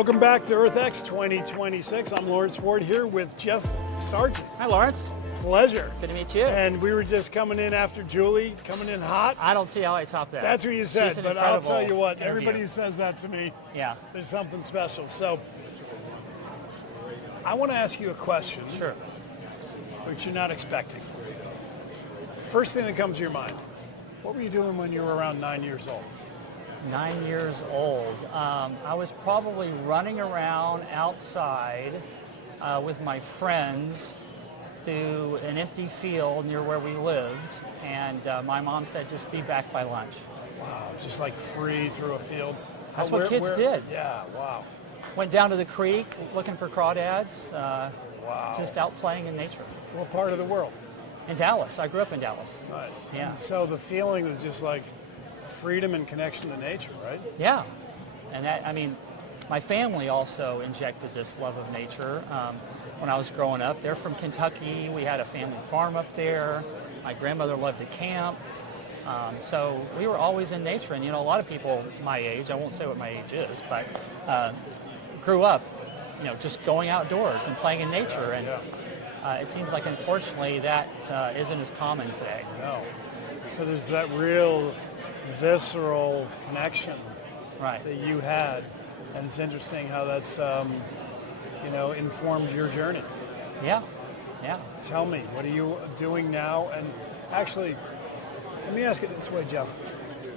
Welcome back to EarthX 2026. I'm Lawrence Ford here with Jeff Sargent. Hi, Lawrence. Pleasure. Good to meet you. And we were just coming in after Julie, coming in hot. I don't see how I top that. That's what you said, but I'll tell you what, everybody who says that to me, yeah, there's something special. So I want to ask you a question. Sure. Which you're not expecting. First thing that comes to your mind, what were you doing when you were around 9 years old? 9 years old. I was probably running around outside with my friends through an empty field near where we lived, and my mom said, just be back by lunch. Wow, just like free through a field. That's what kids did. Yeah, wow. Went down to the creek looking for crawdads, wow. Just out playing in nature. What part of the world? In Dallas. I grew up in Dallas. Nice. Yeah. And so the feeling was just like freedom and connection to nature, right? Yeah. And that, I mean, my family also injected this love of nature. When I was growing up, they're from Kentucky. We had a family farm up there. My grandmother loved to camp. So we were always in nature. And, you know, a lot of people my age, I won't say what my age is, but grew up, you know, just going outdoors and playing in nature. And it seems like, unfortunately, that isn't as common today. No. So there's that real visceral connection right. that you had. And it's interesting how that's, you know, informed your journey. Yeah, yeah. Tell me, what are you doing now? And actually, let me ask it this way, Jeff.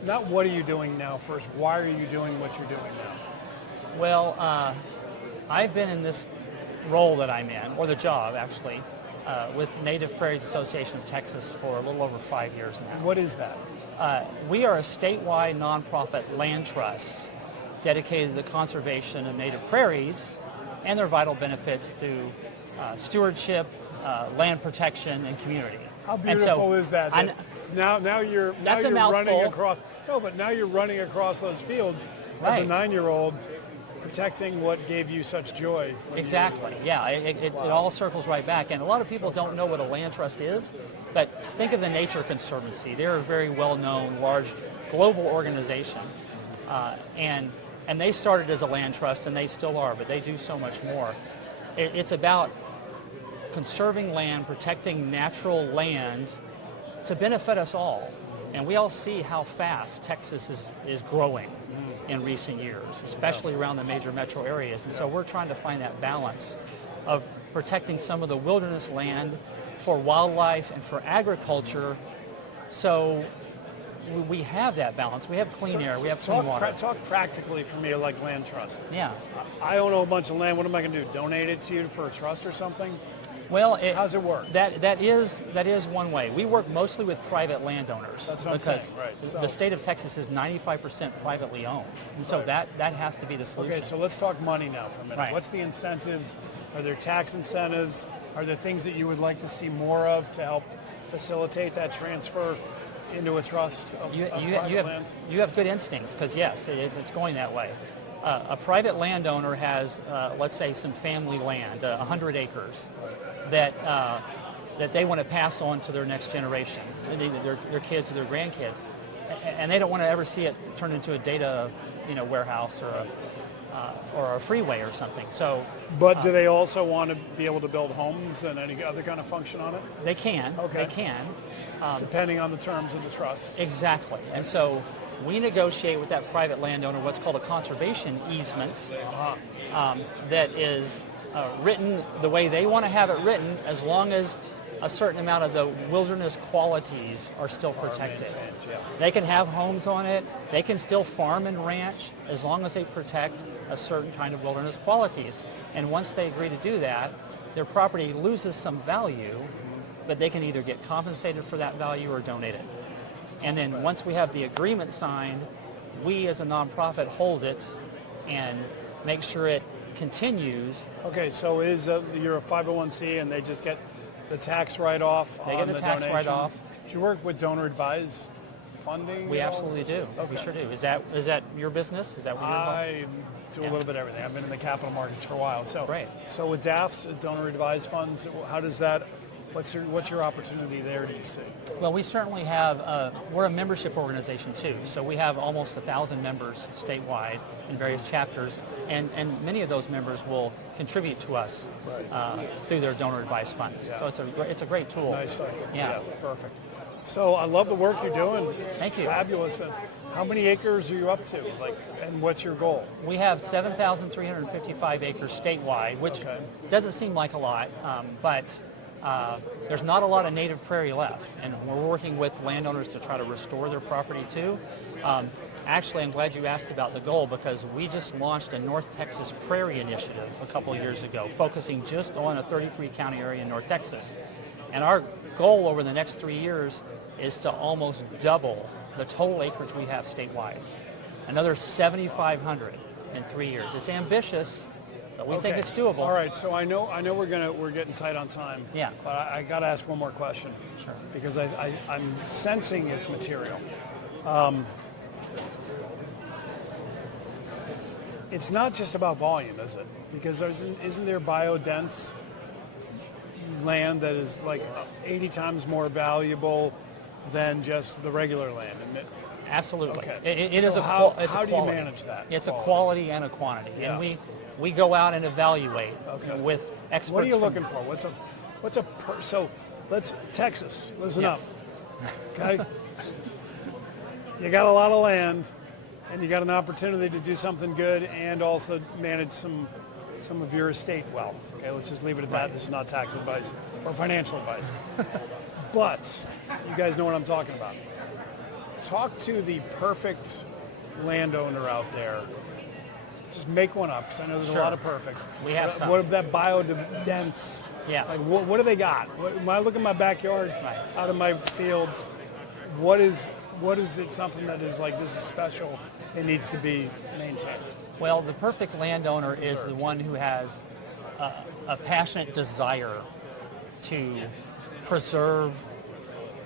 Not what are you doing now first, why are you doing what you're doing now? Well, I've been in this role that I'm in, or the job actually, with Native Prairies Association of Texas for a little over 5 years now. What is that? We are a statewide nonprofit land trust dedicated to the conservation of native prairies and their vital benefits to stewardship, land protection, and community. How beautiful is that? Now you're running across. No, but now you're running across those fields as a 9-year-old, protecting what gave you such joy. Exactly. Yeah, it all circles right back. And a lot of people don't know what a land trust is, but think of the Nature Conservancy. They're a very well-known, large global organization, and they started as a land trust, and they still are, but they do so much more. It's about conserving land, protecting natural land to benefit us all. And we all see how fast Texas is growing in recent years, especially around the major metro areas. And so we're trying to find that balance of protecting some of the wilderness land for wildlife and for agriculture. So we have that balance. We have clean air, we have clean water. Talk practically for me like land trust. Yeah. I own a bunch of land. What am I going to do? Donate it to you for a trust or something? Well, how's it work? That is one way. We work mostly with private landowners. That's what I'm saying, right. The state of Texas is 95% privately owned, and so that has to be the solution. Okay, so let's talk money now for a minute. Right. What's the incentives? Are there tax incentives? Are there things that you would like to see more of to help facilitate that transfer into a trust of private lands? You have good instincts, because yes, it's going that way. A private landowner has, let's say, some family land, 100 acres, that they want to pass on to their next generation, either their kids or their grandkids, and they don't want to ever see it turn into a data, warehouse or a freeway or something. So, but do they also want to be able to build homes and any other kind of function on it? They can. Okay. They can, depending on the terms of the trust. Exactly, and so we negotiate with that private landowner what's called a conservation easement that is written the way they want to have it written, as long as a certain amount of the wilderness qualities are still protected. They can have homes on it, they can still farm and ranch, as long as they protect a certain kind of wilderness qualities. And once they agree to do that, their property loses some value, but they can either get compensated for that value or donate it. And then once we have the agreement signed, we as a nonprofit hold it and make sure it continues. Okay, so you're a 501c and they just get the tax write-off on the donation? They get the tax write-off. Do you work with donor advised funding? We absolutely do. Okay. We sure do. Is that your business? Is that what you're involved? I do a little bit of everything. I've been in the capital markets for a while. So, Great. So with DAFs, donor advised funds, how does that What's your opportunity there, do you see? Well, we certainly have, we're a membership organization too, so we have almost 1,000 members statewide in various chapters, and many of those members will contribute to us through their donor advised funds. Yeah. So it's a great tool. Nice cycle. Yeah. Perfect. So I love the work you're doing. It's Thank you. Fabulous. And how many acres are you up to? And what's your goal? We have 7,355 acres statewide, which doesn't seem like a lot, but there's not a lot of native prairie left, and we're working with landowners to try to restore their property too. Actually, I'm glad you asked about the goal, because we just launched a North Texas Prairie initiative a couple of years ago, focusing just on a 33-county area in North Texas. And our goal over the next 3 years is to almost double the total acreage we have statewide. Another 7,500 in 3 years. It's ambitious, but we think it's doable. All right, so I know we're getting tight on time. Yeah. But I got to ask one more question. Sure. Because I'm sensing its material. It's not just about volume, is it? Because isn't there biodense land that is like 80 times more valuable than just the regular land, isn't it? Absolutely. Okay. It is how a do you manage that? It's a quality and a quantity, Yeah. and we go out and evaluate with experts. What are you looking for? So let's Texas. Listen up. Okay. You got a lot of land, and you got an opportunity to do something good and also manage some of your estate well. Okay, let's just leave it at that. This is not tax advice or financial advice. But you guys know what I'm talking about. Talk to the perfect landowner out there. Just make one up, because I know there's a lot of perfects. We have some. What that biodense? Yeah. Like what do they got? When I look in my backyard, out of my fields, what is it? Something that is like, this is special. It needs to be maintained. Well, the perfect landowner is the one who has a passionate desire to preserve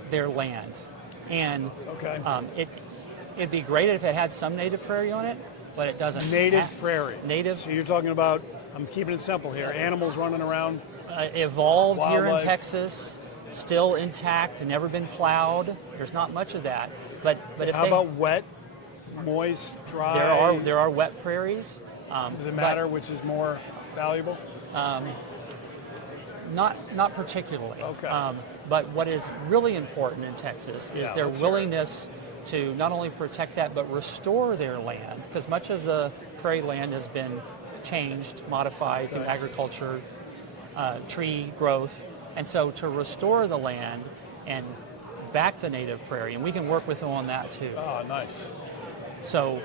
their land. And it'd be great if it had some native prairie on it, but it doesn't. Native prairie. Native. So you're talking about, I'm keeping it simple here, animals running around. Evolved wildlife. Here in Texas, still intact, never been plowed. There's not much of that. But if how about wet, moist, dry? There are wet prairies. Does it matter which is more valuable? Not particularly. Okay. But what is really important in Texas is their willingness to not only protect that, but restore their land, because much of the prairie land has been changed, modified through agriculture, tree growth, and so to restore the land and back to native prairie, and we can work with them on that too. Oh, nice. So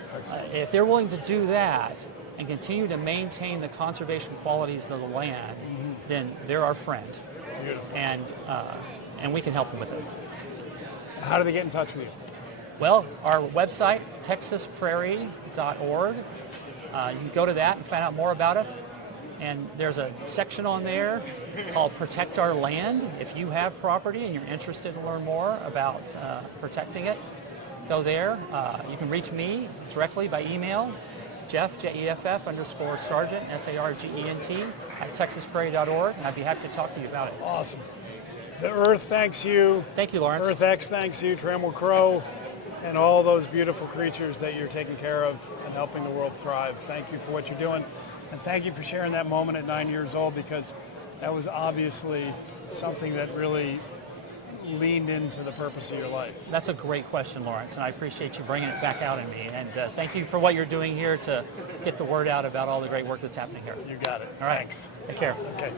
if they're willing to do that and continue to maintain the conservation qualities of the land, then they're our friend. Beautiful. And we can help them with it. How do they get in touch with you? Well, our website, texasprairie.org. You can go to that and find out more about us. And there's a section on there called Protect Our Land. If you have property and you're interested to learn more about protecting it, go there. You can reach me directly by email, Jeff, Jeff _ Sargent, Sargent, at texasprairie.org, and I'd be happy to talk to you about it. Awesome. The Earth thanks you. Thank you, Lawrence. EarthX thanks you, Trammell Crow, and all those beautiful creatures that you're taking care of and helping the world thrive. Thank you for what you're doing. And thank you for sharing that moment at 9 years old, because that was obviously something that really leaned into the purpose of your life. That's a great question, Lawrence, and I appreciate you bringing it back out in me. And thank you for what you're doing here to get the word out about all the great work that's happening here. You got it. All right. Thanks. Take care. Okay.